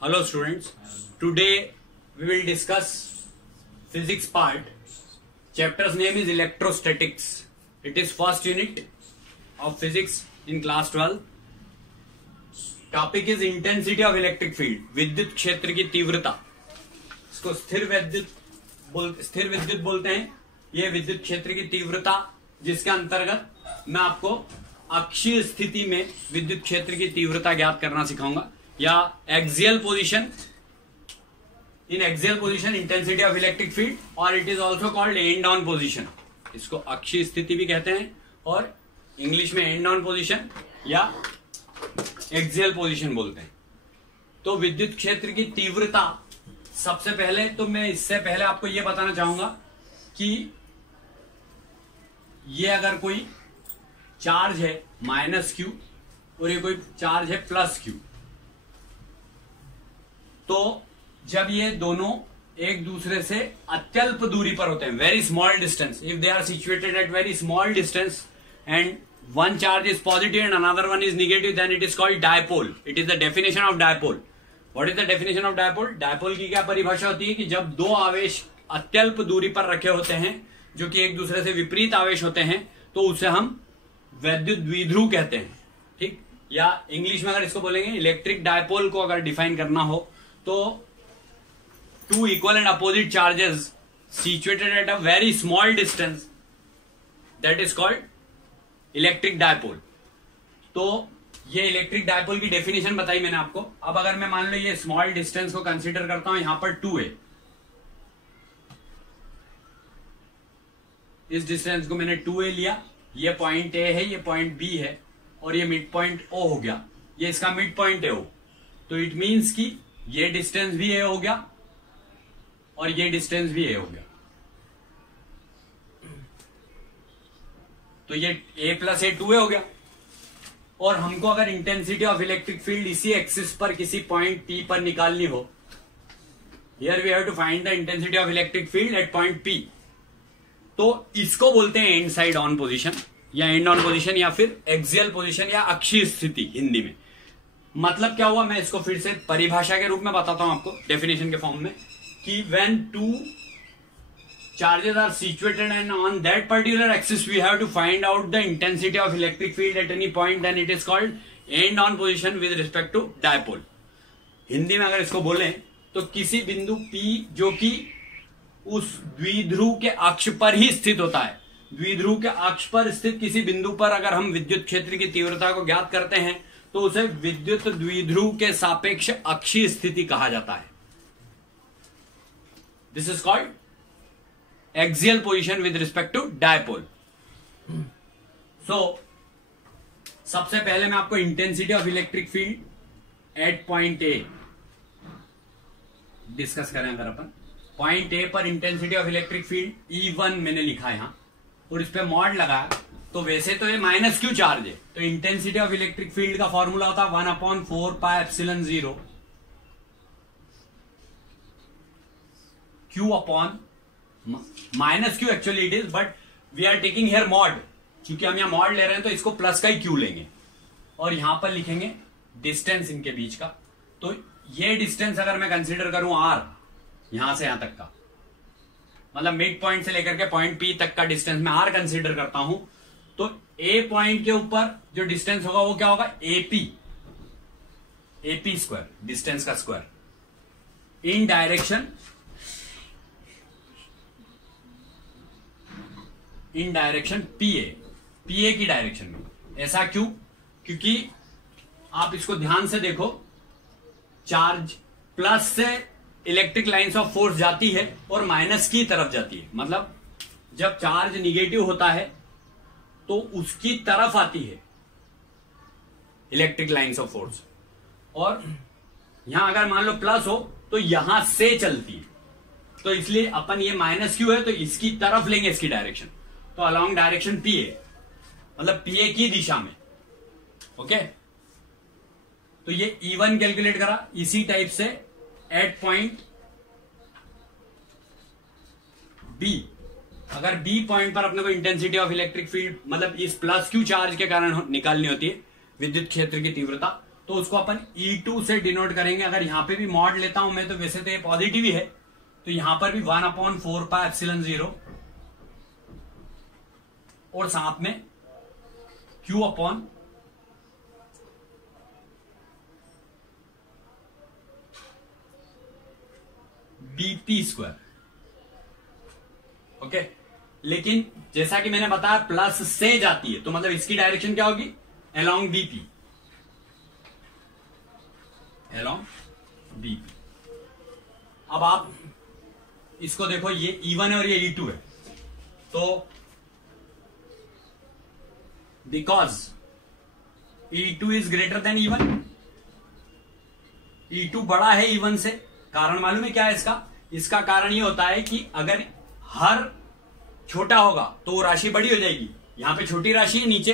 Hello students, today we will discuss physics part. Chapter's name is electrostatics. It is first unit of physics in class 12. Topic is intensity of electric field. विद्युत क्षेत्र की तीव्रता, इसको स्थिर विद्युत बोलते हैं. ये विद्युत क्षेत्र की तीव्रता जिसके अंतर्गत मैं आपको अक्षीय स्थिति में विद्युत क्षेत्र की तीव्रता ज्ञात करना सिखाऊंगा, या axial position. In axial position intensity of electric field, और it is also called end on position. इसको अक्षीय स्थिति भी कहते हैं और इंग्लिश में एंड ऑन पोजीशन या एक्सियल पोजीशन बोलते हैं. तो विद्युत क्षेत्र की तीव्रता, सबसे पहले तो मैं इससे पहले आपको यह बताना चाहूंगा कि ये अगर कोई चार्ज है माइनस क्यू और ये कोई चार्ज है प्लस क्यू, तो जब ये दोनों एक दूसरे से अत्यल्प दूरी पर होते हैं, very small distance, if they are situated at very small distance and one charge is positive and another one is negative, then it is called dipole. It is the definition of dipole. What is the definition of dipole? Dipole की क्या परिभाषा होती है कि जब दो आवेश अत्यल्प दूरी पर रखे होते हैं जो कि एक दूसरे से विपरीत आवेश होते हैं, तो उसे हम वैद्युत द्विध्रुव कहते हैं. ठीक, या इंग्लिश में अगर इसको बोलेंगे इलेक्ट्रिक डायपोल को अगर डिफाइन करना हो तो two equal and opposite charges situated at a very small distance, that is called electric dipole. तो ये इलेक्ट्रिक डायपोल की डेफिनेशन बताई मैंने आपको. अब अगर मैं मान लो ये स्मॉल डिस्टेंस को कंसीडर करता हूं, यहां पर 2 है, इस डिस्टेंस को मैंने 2a लिया, ये पॉइंट ए है, ये पॉइंट बी है, और ये मिड पॉइंट ओ हो गया, ये इसका मिड पॉइंट है ओ. तो इट मीन्स कि ये डिस्टेंस भी ए हो गया और ये डिस्टेंस भी ए हो गया. तो ये a प्लस ए 2a हो गया. और हमको अगर इंटेंसिटी ऑफ इलेक्ट्रिक फील्ड इसी एक्सिस पर किसी पॉइंट P पर निकालनी हो, here we have to find the intensity of electric field at point P. तो इसको बोलते हैं एंड साइड ऑन पोजीशन या एंड ऑन पोजीशन या फिर एक्सियल पोजीशन या अक्षीय स्थिति हिंदी में. मतलब क्या हुआ, मैं इसको फिर से परिभाषा के रूप में बताता हूं आपको डेफिनेशन के फॉर्म में, कि when two charges are situated and on that particular axis we have to find out the intensity of electric field at any point, then it is called end on position with respect to dipole. Hindi में अगर इसको बोलें तो किसी बिंदु P जो कि उस द्विध्रुव के अक्ष पर ही स्थित होता है, द्विध्रुव के अक्ष पर स्थित किसी बिंदु पर अगर हम विद्युत क्षेत्र की तीव्रता को ज्ञात करते हैं तो उसे विद्युत द्विध्रुव के सापेक्ष अक्षीय स्थिति कहा जाता है. This is called axial position with respect to dipole. So सबसे पहले मैं आपको intensity of electric field at point A discuss करें. अगर अपन पॉइंट ए पर intensity of electric field E1 मैंने लिखा यहां और इस पे मॉड लगाया, तो वैसे तो ये माइनस क्यू चार्ज है, तो इंटेंसिटी ऑफ इलेक्ट्रिक फील्ड का फॉर्मूला होता है 1/4πε0 Q upon minus Q. Actually it is, but we are taking here mod, क्योंकि हम यहां मॉड ले रहे हैं तो इसको प्लस का ही क्यू लेंगे और यहां पर लिखेंगे डिस्टेंस इनके बीच का. तो ये डिस्टेंस अगर मैं कंसीडर करूं r, यहां से यहां तक का, मतलब मिड पॉइंट से लेकर के पॉइंट P तक का डिस्टेंस मैं r कंसीडर करता हूं, तो A पॉइंट के ऊपर जो डिस्टेंस होगा वो क्या होगा, AP स्क्वायर, डिस्टेंस का स्क्वायर, इन डायरेक्शन PA की डायरेक्शन में. ऐसा क्यों? क्योंकि आप इसको ध्यान से देखो, चार्ज प्लस से इलेक्ट्रिक लाइंस ऑफ फोर्स जाती है और माइनस की तरफ जाती है. मतलब जब चार्ज निगेटिव होता है तो उसकी तरफ आती है इलेक्ट्रिक लाइंस ऑफ फोर्स, और यहां अगर मान लो प्लस हो तो यहां से चलती है. तो इसलिए अपन ये माइनस क्यू है तो इसकी तरफ लेंगे, इसकी डायरेक्शन, तो अलॉन्ग डायरेक्शन PA, मतलब PA की दिशा में. ओके, तो ये E1 कैलकुलेट करा. इसी टाइप से एट पॉइंट B, अगर B पॉइंट पर अपने को इंटेंसिटी ऑफ इलेक्ट्रिक फील्ड मतलब इस प्लस क्यू चार्ज के कारण निकालनी होती है विद्युत क्षेत्र की तीव्रता, तो उसको अपन E2 से डिनोट करेंगे। अगर यहां पे भी मॉड लेता हूं मैं तो वैसे तो ये पॉजिटिव ही है, तो यहां पर भी 1/4πε0 और साथ में Q/, BP²। ओके, लेकिन जैसा कि मैंने बताया प्लस से जाती है, तो मतलब इसकी डायरेक्शन क्या होगी? Along BP, along BP. अब आप इसको देखो, ये E1 है और ये E2 है, तो because E2 is greater than E1, E2 बड़ा है E1 से। कारण मालूम है क्या है इसका? इसका कारण ये होता है कि अगर हर छोटा होगा तो वो राशि बड़ी हो जाएगी। यहां पे छोटी राशि है नीचे,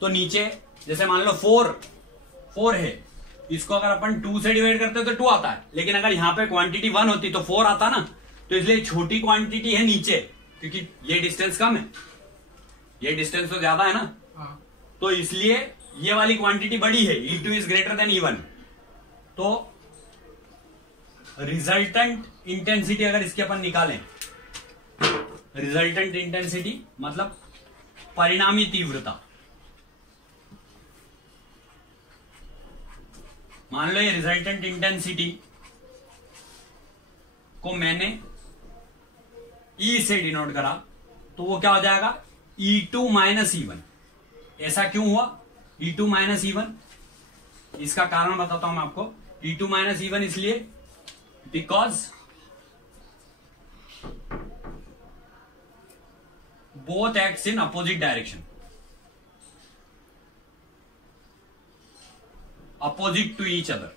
तो नीचे जैसे मान लो 4 है, इसको अगर अपन 2 से डिवाइड करते तो 2 आता है, लेकिन अगर यहां पे क्वांटिटी 1 होती तो 4 आता ना। तो इसलिए छोटी क्वांटिटी है नीचे, क्योंकि ये डिस्टेंस कम है, ये डिस्टेंस तो ज्यादा है ना, तो इसलिए ये वाली क्वांटिटी बड़ी है। E2 is greater than E1। तो रिजल्टेंट इंटेंसिटी अगर इसके अपन निकालें, रिजल्टेंट इंटेंसिटी मतलब परिणामी तीव्रता, मान लो ये रिजल्टेंट इंटेंसिटी को मैंने E से डिनोट करा, तो वो क्या हो जाएगा? E2 - E1। ऐसा क्यों हुआ E2 - E1? इसका कारण बताता हूं मैं आपको। E2 - E1 इसलिए because both acts in opposite direction, opposite to each other.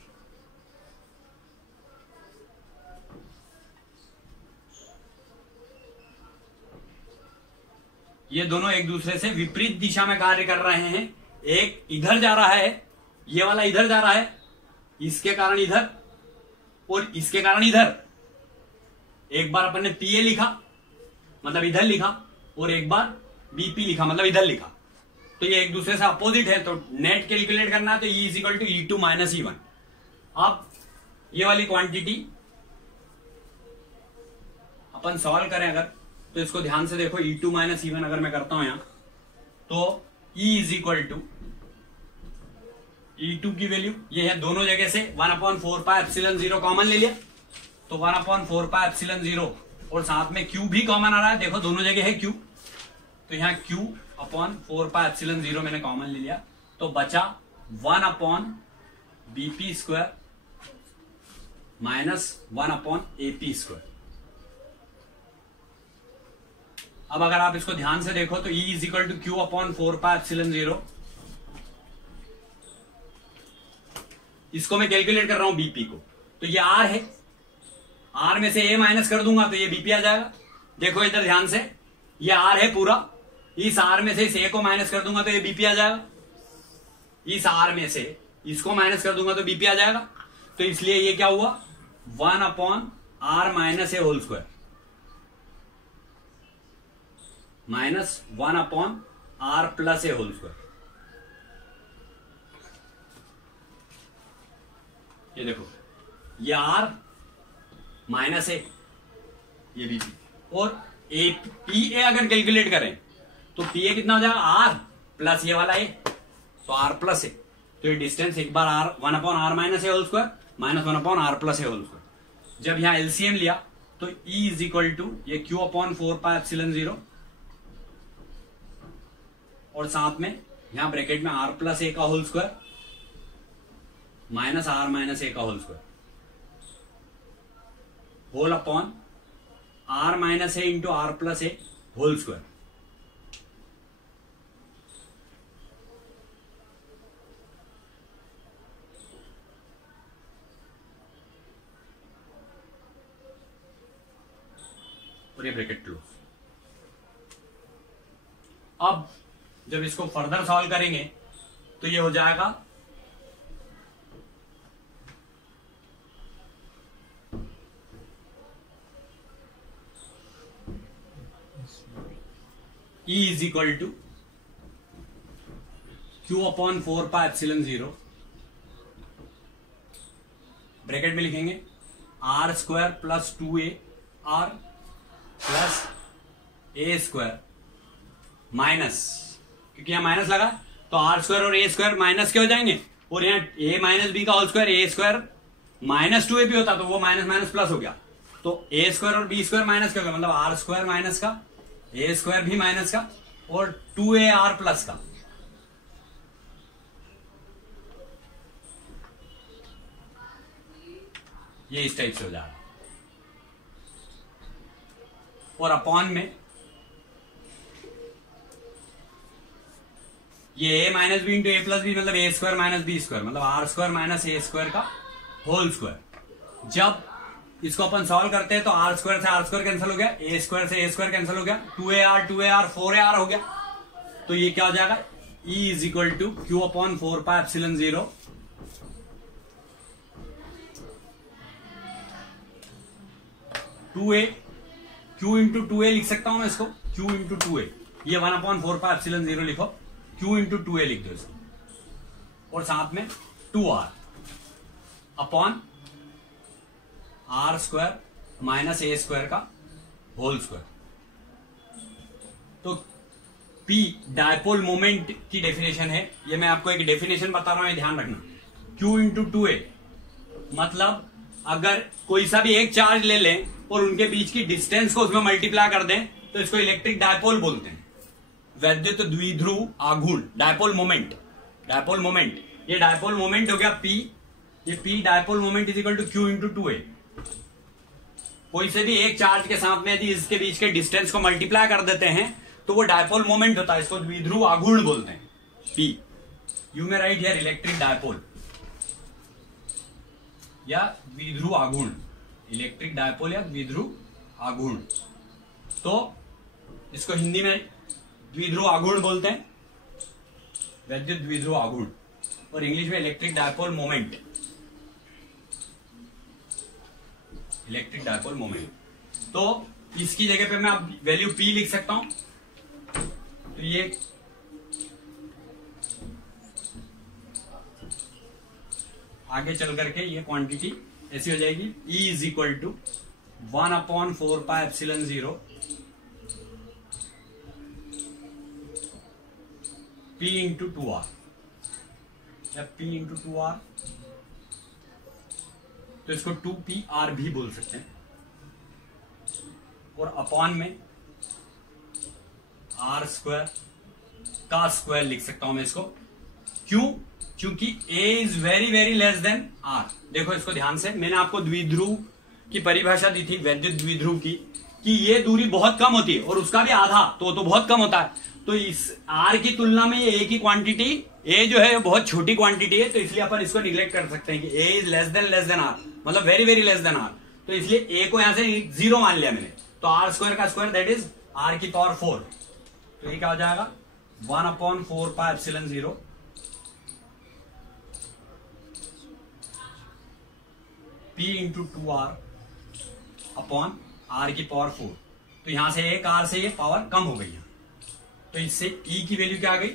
ये दोनों एक दूसरे से विपरीत दिशा में कार्य कर रहे हैं। एक इधर जा रहा है, ये वाला इधर जा रहा है, इसके कारण इधर और इसके कारण इधर। एक बार अपन ने PA लिखा मतलब इधर लिखा, और एक बार BP लिखा मतलब इधर लिखा, तो ये एक दूसरे से अपोजिट है। तो नेट कैलकुलेट करना है तो E = E2 - E1। अब ये वाली क्वांटिटी अपन सॉल्व करें अगर, तो इसको ध्यान से देखो। E2 - E1 अगर मैं करता हूं यहां, तो E = E2 की वैल्यू ये है, दोनों जगह से 1/4πε0 कॉमन ले लिया, तो 1/4πε0 और साथ में Q भी कॉमन आ रहा है। देखो दोनों जगह है Q, तो यहां Q/4πε0 मैंने कॉमन ले लिया, तो बचा 1/BP² - 1/AP²। अब अगर आप इसको ध्यान से देखो तो E = Q/4πε0, इसको मैं कैलकुलेट कर रहा हूं BP को, तो ये R है, R में से A माइनस कर दूंगा तो ये BP आ जाएगा। देखो इधर ध्यान से, ये R है पूरा, इस R में से इस A को माइनस कर दूंगा तो ये BP आ जाएगा। इस R में से इसको माइनस कर दूंगा तो BP आ जाएगा। तो इसलिए ये क्या हुआ? 1/R - A² minus 1/R + A²। ये देखो, ये R माइनस है, ये BP, और PA अगर कैलकुलेट करें तो PA कितना हो जाएगा? R प्लस ये वाला A, तो R + A। तो ये डिस्टेंस एक बार R 1/R - A² minus 1/R + A²। जब यहां LCM लिया तो E = ये Q/4πε0 और साथ में यहां ब्रैकेट में R + A² minus R - A² whole upon R - A × R + A²। और ये ब्रैकेट क्लोज। अब जब इसको फर्दर सॉल्व करेंगे तो ये हो जाएगा E = Q/4πε0 ब्रैकेट में लिखेंगे R square plus 2a R plus A square minus, क्योंकि यहां माइनस लगा तो आर स्क्वायर और ए स्क्वायर माइनस के हो जाएंगे, और यहाँ a माइनस बी का होल स्क्वायर ए स्क्वायर माइनस 2a भी होता तो वो माइनस माइनस प्लस हो गया, तो ए स्क्वायर और बी स्क्वायर माइनस का हो गया, मतलब आर स्क्वायर माइनस का, ए स्क्वायर भी माइनस का, और 2a आर प्लस का। ये इस टाइप से हो जा रहा है, और अपॉन में ये a minus B into A plus B, मतलब A square minus B square, मतलब R square minus A square का होल स्क्वायर। जब इसको अपन सॉल्व करते हैं तो आर स्क्वायर से आर स्क्वायर कैंसिल हो गया, ए स्क्वायर से ए स्क्वायर कैंसिल हो गया, 2a आर 4a हो गया, तो ये क्या हो जाएगा, E is equal to Q upon 4 pi epsilon 0 2a, q into 2a लिख सकता हूं मैं इसको, q इंटू 2a, ये 1 अपॉन 4 पाई एप्सिलॉन 0 लिखो, q इंटू 2a लिख दो इसको, और साथ में 2r upon R square minus A square का होल स्क्वायर। तो P डायपोल मोमेंट की डेफिनेशन है, ये मैं आपको एक डेफिनेशन बता रहा हूं, ध्यान रखना। Q इंटू 2a मतलब अगर कोई सा भी एक चार्ज ले लें और उनके बीच की डिस्टेंस को उसमें मल्टीप्लाई कर दें तो इसको इलेक्ट्रिक डायपोल बोलते हैं, वैद्युत द्विध्रुव आघूर्ण, डायपोल मोमेंट। डायपोल मोमेंट, ये डायपोल मोमेंट हो गया P, ये P dipole moment is equal to Q into 2a। कोई से भी एक चार्ज के साथ में यदि इसके बीच के डिस्टेंस को मल्टीप्लाई कर देते हैं तो वो डायपोल मोमेंट होता है, इसको द्विध्रुव आघूर्ण बोलते हैं P। यू में राइट हियर इलेक्ट्रिक डायपोल या द्विध्रुव आघूर्ण, इलेक्ट्रिक डायपोल या द्विध्रुव आघूर्ण, तो इसको हिंदी में द्विध्रुव आघूर्ण बोलते हैं, वैद्युत द्विध्रुव आघूर्ण, और इंग्लिश में electric dipole moment, electric dipole moment. तो इसकी जगह पे मैं अब वैल्यू P लिख सकता हूं, तो ये आगे चल करके ये क्वांटिटी ऐसी हो जाएगी, E is equal to 1 upon 4 pi epsilon 0 P into 2R, या P इंटू 2R, तो इसको 2PR भी बोल सकते हैं, और अपॉन में आर स्क्वायर का स्क्वायर लिख सकता हूं मैं इसको, क्यों, क्योंकि A is very very less than R। देखो इसको ध्यान से, मैंने आपको द्विध्रुव की परिभाषा दी थी, वैद्युत द्विध्रुव की, कि ये दूरी बहुत कम होती है और उसका भी आधा, तो बहुत कम होता है, तो इस R की तुलना में ये A की क्वांटिटी, A जो है बहुत छोटी क्वांटिटी है, तो इसलिए अपन इसको निग्लेक्ट कर सकते हैं कि A is less than R, मतलब very very less than R, तो इसलिए A को यहां से 0 मान लिया मैंने, तो आर स्क्वायर का स्क्वायर दैट इज R की पावर 4, तो ये क्या हो जाएगा 1 upon 4 pi epsilon 0 P into 2R upon R की पावर 4, तो यहां से एक R से ये पावर कम हो गई है, तो इससे E की वैल्यू क्या आ गई,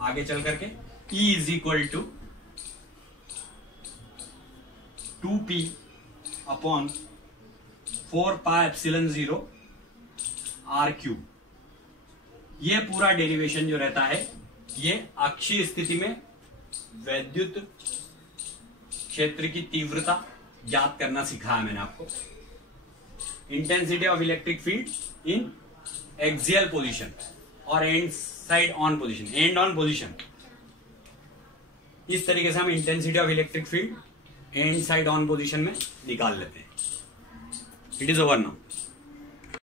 आगे चल करके E is equal to 2P upon 4 pi epsilon 0 R cube. ये पूरा डेरिवेशन जो रहता है ये अक्षीय स्थिति में वैद्युत क्षेत्र की तीव्रता ज्ञात करना सिखाया मैंने आपको, intensity of electric field in axial position और end side on position, end on position. इस तरीके से हम intensity of electric field end side on position में निकाल लेते हैं। It is over now.